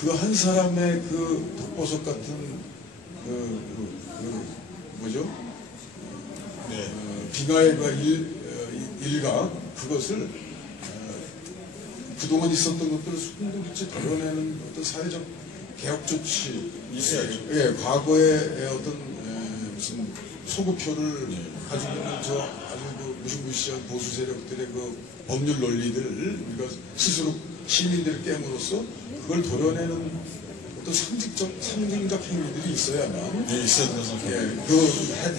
그 한 사람의 그 독버섯 같은 뭐죠? 빙하의 일각 그것을 그동안 있었던 것들을 숨도끼치 덜어내는 어떤 사회적 개혁 조치 있어야죠. 과거의 어떤 무슨 소구표를 가지고 있는 아주 그 무시무시한 보수 세력들의 그 법률 논리들을 우리가 스스로 시민들을 깨므로써 그걸 도려내는 어떤 상징적 행위들이 있어야만 있어야 된다. 그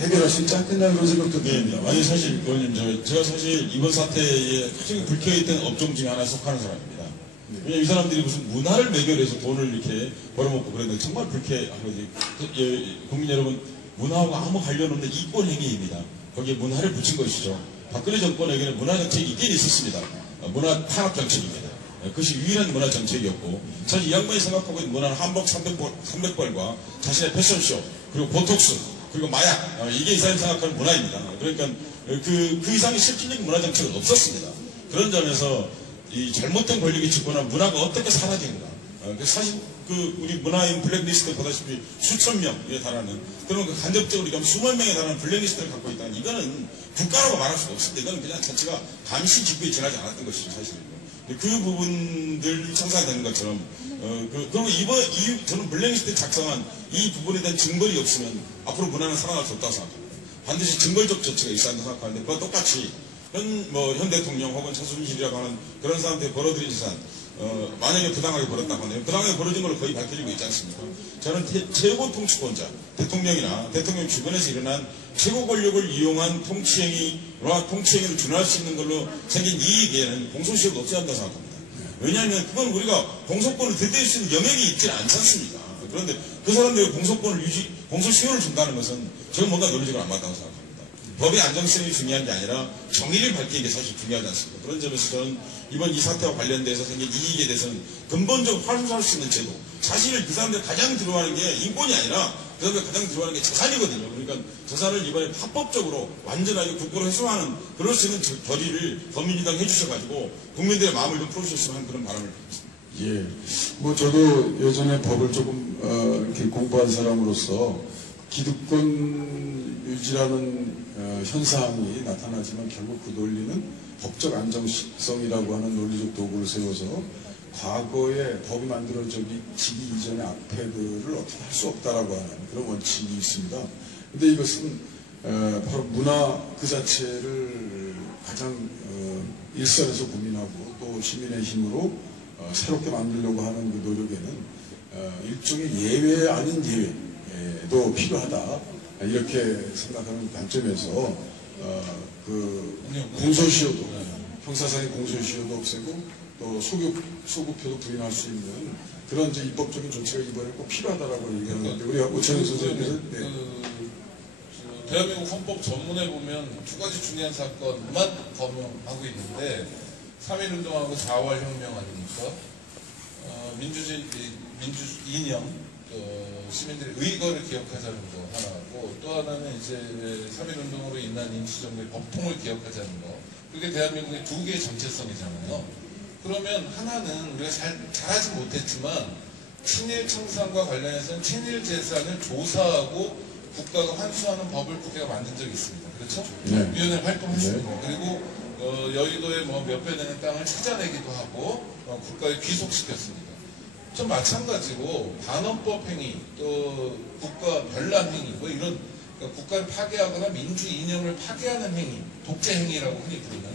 해결할 수 있지 않겠나 그런 생각도 듭니다. 아니 사실 의원님 제가 사실 이번 사태에 가장 불쾌했던 업종 중에 하나에 속하는 사람입니다. 왜냐면 이 사람들이 무슨 문화를 매개로 돈을 이렇게 벌어먹고 그랬는데 정말 불쾌하거든요. 국민 여러분, 문화하고 아무 관련 없는 이권 행위입니다. 거기에 문화를 붙인 것이죠. 박근혜 정권에게는 문화 정책이 있긴 있었습니다. 문화 탄압 정책입니다. 그것이 유일한 문화 정책이었고, 사실 이 양반이 생각하고 있는 문화는 한복 300벌과 자신의 패션쇼, 그리고 보톡스, 그리고 마약, 이게 이 사람이 생각하는 문화입니다. 그러니까 그 이상의 실질적인 문화 정책은 없었습니다. 그런 점에서 이 잘못된 권력이 집권한 문화가 어떻게 사라진가. 사실 우리 문화인 블랙리스트 보다시피 수천 명에 달하는, 그러면 간접적으로 얘기하면 수만 명에 달하는 블랙리스트를 갖고 있다는, 이거는 국가라고 말할 수가 없습니다. 이건 그냥 자체가 감시 직구에 지나지 않았던 것이죠, 사실은. 그 부분들 청산되는 것처럼, 그리고 저는 블랙리스트에 작성한 이 부분에 대한 증거이 없으면 앞으로 문화는 살아날 수 없다고 생각합니다. 반드시 증거적 조치가 있어야 한다고 생각하는데, 그와 똑같이 현 대통령 혹은 최순실이라고 하는 그런 사람들이 벌어들인 재산, 만약에 부당하게 벌었다고 하네요. 부당하게 벌어진 걸로 거의 밝혀지고 있지 않습니까? 저는 최고 통치권자, 대통령이나 대통령 주변에서 일어난 최고 권력을 이용한 통치행위와 통치행위를 준할 수 있는 걸로 생긴 이익에는 공소시효가 없어야 한다고 생각합니다. 왜냐하면 그건 우리가 공소권을 들댈 수 있는 영역이 있지는 않지 않습니까? 그런데 그 사람들이 공소시효를 준다는 것은 저는 뭔가 논리적으로 안 맞다고 생각합니다. 법의 안정성이 중요한 게 아니라 정의를 밝히는 게 사실 중요하지 않습니까? 그런 점에서 저는 이번 이 사태와 관련돼서 생긴 이익에 대해서는 근본적으로 활용할 수 있는 제도, 사실 그 사람들 가장 들어가는 게 인권이 아니라 그 사람들 가장 들어가는 게 재산이거든요. 그러니까 재산을 이번에 합법적으로 완전하게 국고로 회수하는 그럴 수 있는 결의를 더민주당 해주셔가지고 국민들의 마음을 좀 풀어주셨으면 하는 그런 바람을 예, 뭐 저도 예전에 법을 조금 이렇게 공부한 사람으로서 기득권 유지라는 현상이 나타나지만 결국 그 논리는 법적 안정성이라고 하는 논리적 도구를 세워서 과거에 법이 만들어지기 이전의 악패들을 어떻게 할 수 없다라고 하는 그런 원칙이 있습니다. 근데 이것은 바로 문화 그 자체를 가장 일선에서 고민하고 또 시민의 힘으로 새롭게 만들려고 하는 그 노력에는 일종의 예외 아닌 예외도 필요하다 이렇게 생각하는 관점에서 그 공소시효도 형사상의 공소시효도 없애고 또 소급표도 부인할 수 있는 그런 이제 입법적인 조치가 이번에 꼭 필요하다라고 얘기하는데 우리 오찬희 선생님은 대한민국 헌법 전문에 보면 두 가지 중요한 사건만 검명하고 있는데 3.1운동하고 4월 혁명 아닙니까? 민주 이념, 시민들의 의거를 기억하자는 거 하나고 또 하나는 이제 3.1운동으로 인한 임시정부의 법통을 기억하자는 거. 그게 대한민국의 두 개의 정체성이잖아요. 그러면 하나는 우리가 잘하지 못했지만 친일 청산과 관련해서는 친일 재산을 조사하고 국가가 환수하는 법을 국회가 만든 적이 있습니다. 그렇죠? 네. 위원회 활동했습니다. 네. 그리고 여의도에 뭐 몇 배 되는 땅을 찾아내기도 하고 국가에 귀속시켰습니다. 좀 마찬가지로 반헌법 행위, 또 국가 변란 행위, 뭐 이런 그러니까 국가를 파괴하거나 민주 이념을 파괴하는 행위, 독재 행위라고 흔히 부르는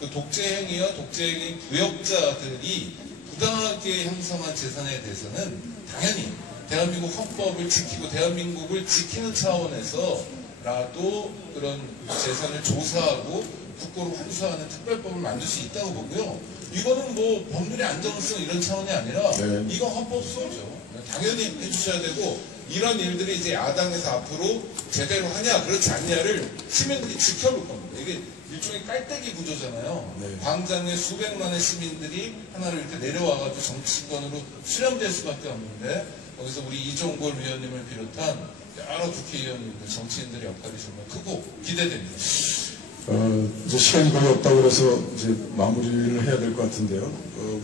그 독재 행위와 독재 행위 부역자들이 부당하게 형성한 재산에 대해서는 당연히 대한민국 헌법을 지키고 대한민국을 지키는 차원에서라도 그런 재산을 조사하고 국고로 환수하는 특별법을 만들 수 있다고 보고요. 이거는 뭐 법률의 안정성 이런 차원이 아니라 이거 헌법 수호죠. 당연히 해주셔야 되고 이런 일들이 이제 야당에서 앞으로 제대로 하냐 그렇지 않냐를 시민들이 지켜볼 겁니다. 이게 일종의 깔때기 구조잖아요. 네. 광장에 수백만의 시민들이 하나로 이렇게 내려와가지고 정치권으로 수렴될 수밖에 없는데 거기서 우리 이종걸 위원님을 비롯한 여러 국회의원님들, 정치인들의 역할이 정말 크고 기대됩니다. 이제 시간이 거의 없다고 그래서 이제 마무리를 해야 될 것 같은데요.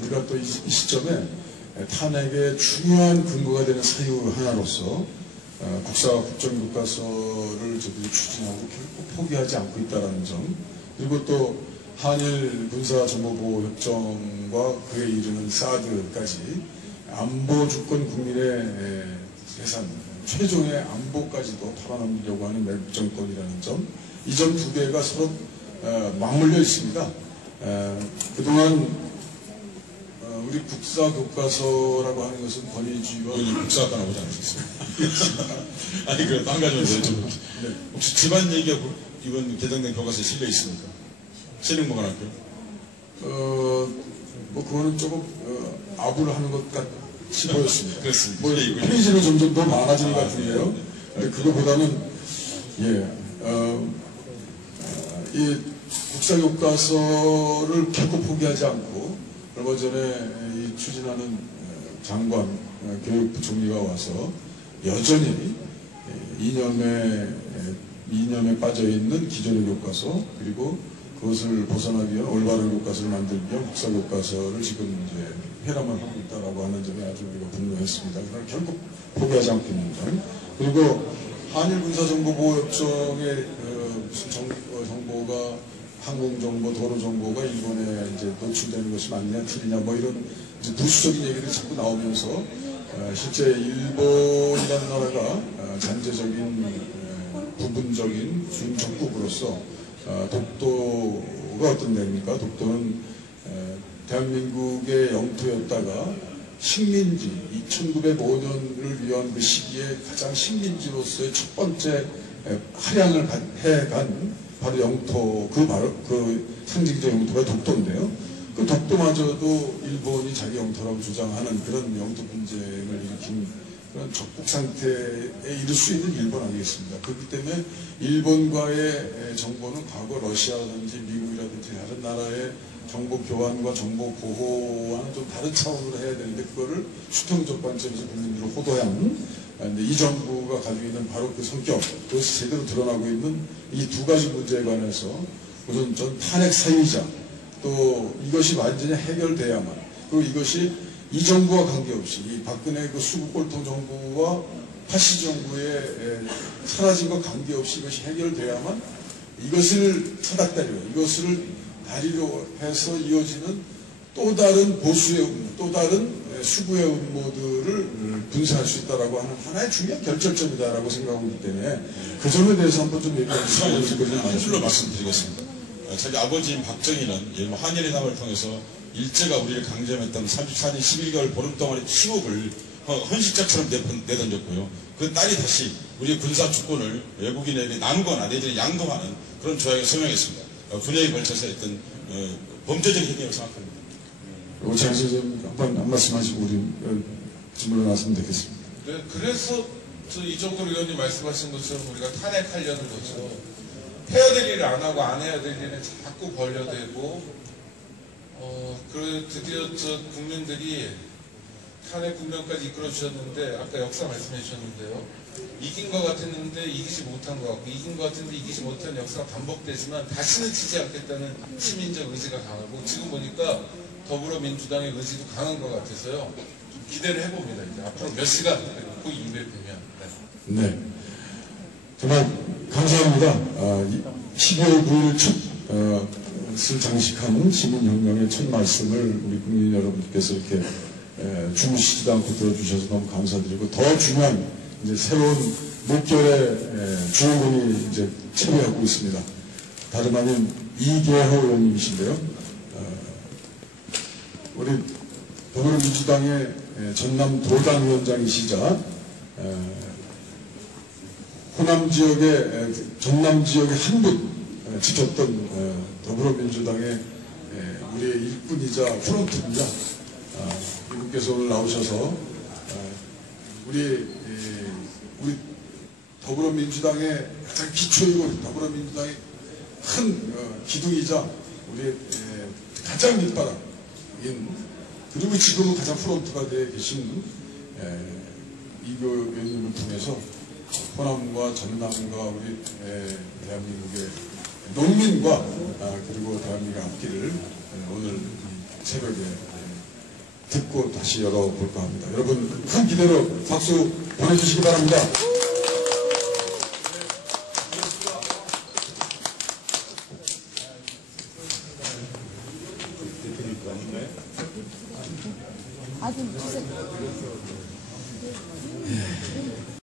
우리가 또 이 시점에 탄핵의 중요한 근거가 되는 사유 하나로서 국정교과서를 저들이 추진하고 결코 포기하지 않고 있다는 점, 그리고 또 한일 군사정보보호협정과 그에 이르는 사드까지 안보 주권 국민의 재산, 최종의 안보까지도 팔아넘기려고 하는 매국 정권이라는 점, 이 점 두 개가 서로 맞물려 있습니다. 그동안 우리 국사교과서라고 하는 것은 권위주의와 국사학과 나오지 않으셨어요? 아니, 그, 한 가지만 더 여쭤볼게요. 네. 혹시 집안 얘기가 이번 개정된 교과서에 실려 있습니까? 세령보관학교? 뭐 그거는 조금 아부를 하는 것 같이 보였습니다. 그렇습니다. 뭐 실려 있군요. 페이지는 점점 더 많아지는 것 같은데요. 근데 그거보다는 이 국사교과서를 결코 포기하지 않고 얼마 전에 이 추진하는 장관 교육부 총리가 와서 여전히 이념에 빠져있는 기존의 교과서 그리고 그것을 벗어나기 위한 올바른 교과서를 만들기 위한 국사교과서를 지금 이제 회람을 하고 있다라고 하는 점에 아주 우리가 분노했습니다. 그러나 결국 포기하지 않고 있는 점. 그리고 한일군사정보보호협정의 정보가 항공정보, 도로정보가 일본에 이제 노출되는 것이 맞냐, 틀리냐, 뭐 이런 이제 부수적인 얘기들이 자꾸 나오면서 실제 일본이라는 나라가 잔재적인 부분적인 준적국으로서 독도가 어떤 데입니까? 독도는 대한민국의 영토였다가 식민지, 1905년을 위한 그 시기에 가장 식민지로서의 첫 번째 할양을 해간 바로 영토, 그 상징적 영토가 독도인데요. 그 독도마저도 일본이 자기 영토라고 주장하는 그런 영토 분쟁을 일으킨 그런 적국 상태에 이를 수 있는 일본 아니겠습니까? 그렇기 때문에 일본과의 정보는 과거 러시아라든지 미국이라든지 다른 나라의 정보 교환과 정보 보호와는 좀 다른 차원으로 해야 되는데 그거를 수평적 관점에서 국민들을 호도하는 이 정부가 가지고 있는 바로 그 성격, 그것이 제대로 드러나고 있는 이 두 가지 문제에 관해서 우선 전 탄핵 사유이자 또 이것이 완전히 해결돼야만 그리고 이것이 이 정부와 관계없이 이 박근혜 그 수국골통 정부와 파시 정부의 사라진 것 관계없이 이것이 해결돼야만 이것을 타닥다리로 이것을 다리로 해서 이어지는 또 다른 보수의 음모, 또 다른 수구의 음모들을 분쇄할 수 있다라고 하는 하나의 중요한 결정점이다라고 생각하고 있기 때문에 그 점에 대해서 한번 좀 얘기해 주시면 한 줄로 말씀드리겠습니다. 자기 아버지인 박정희는 한일회담을 통해서 일제가 우리를 강점했던 34년 11개월 보름 동안의 치욕을 헌식자처럼 내던졌고요. 그 딸이 다시 우리의 군사 주권을 외국인에게 나누거나 내지는 양도하는 그런 조약에 서명했습니다. 분야에 걸쳐서 했던 범죄적 행위라고 생각합니다. 오창 선생님 한번 말씀하시고 우리 질문을 나왔으면 되겠습니다. 네, 그래서 이정도 의원님 말씀하신 것처럼 우리가 탄핵하려는 거죠. 해야 될 일을 안 하고 안 해야 될 일은 자꾸 벌려대고 드디어 국민들이 탄핵 국면까지 이끌어 주셨는데 아까 역사 말씀해 주셨는데요. 이긴 것 같았는데 이기지 못한 것 같고 이긴 것 같은데 이기지 못한 역사가 반복되지만 다시는 지지 않겠다는 시민적 의지가 강하고 지금 보니까 더불어민주당의 의지도 강한 것 같아서요. 좀 기대를 해봅니다. 이제 앞으로 몇 시간 그 이후에 보면. 네. 정말 감사합니다. 12월 9일 첫 장식한 시민혁명의 첫 말씀을 우리 국민 여러분께서 이렇게 주무시지도 않고 들어주셔서 너무 감사드리고 더 중요한 이제 새로운 목결의 주인공이 이제 참여하고 있습니다. 다름 아닌 이계호 의원님이신데요. 우리 더불어민주당의 전남 도당위원장이시자 호남 지역의 전남 지역의 한 분 지켰던 더불어민주당의 우리의 일꾼이자 프론트입니다. 이분께서 오늘 나오셔서 우리 더불어민주당의 가장 기초이고 더불어민주당의 큰 기둥이자 우리의 가장 밑바닥인 그리고 지금은 가장 프론트가 되어 계신 이교 의원님을 통해서 호남과 전남과 우리 대한민국의 농민과 그리고 대한민국의 앞길을 오늘 새벽에 듣고 다시 열어볼까 합니다. 여러분 큰 기대로 박수 보내주시기 바랍니다. 아주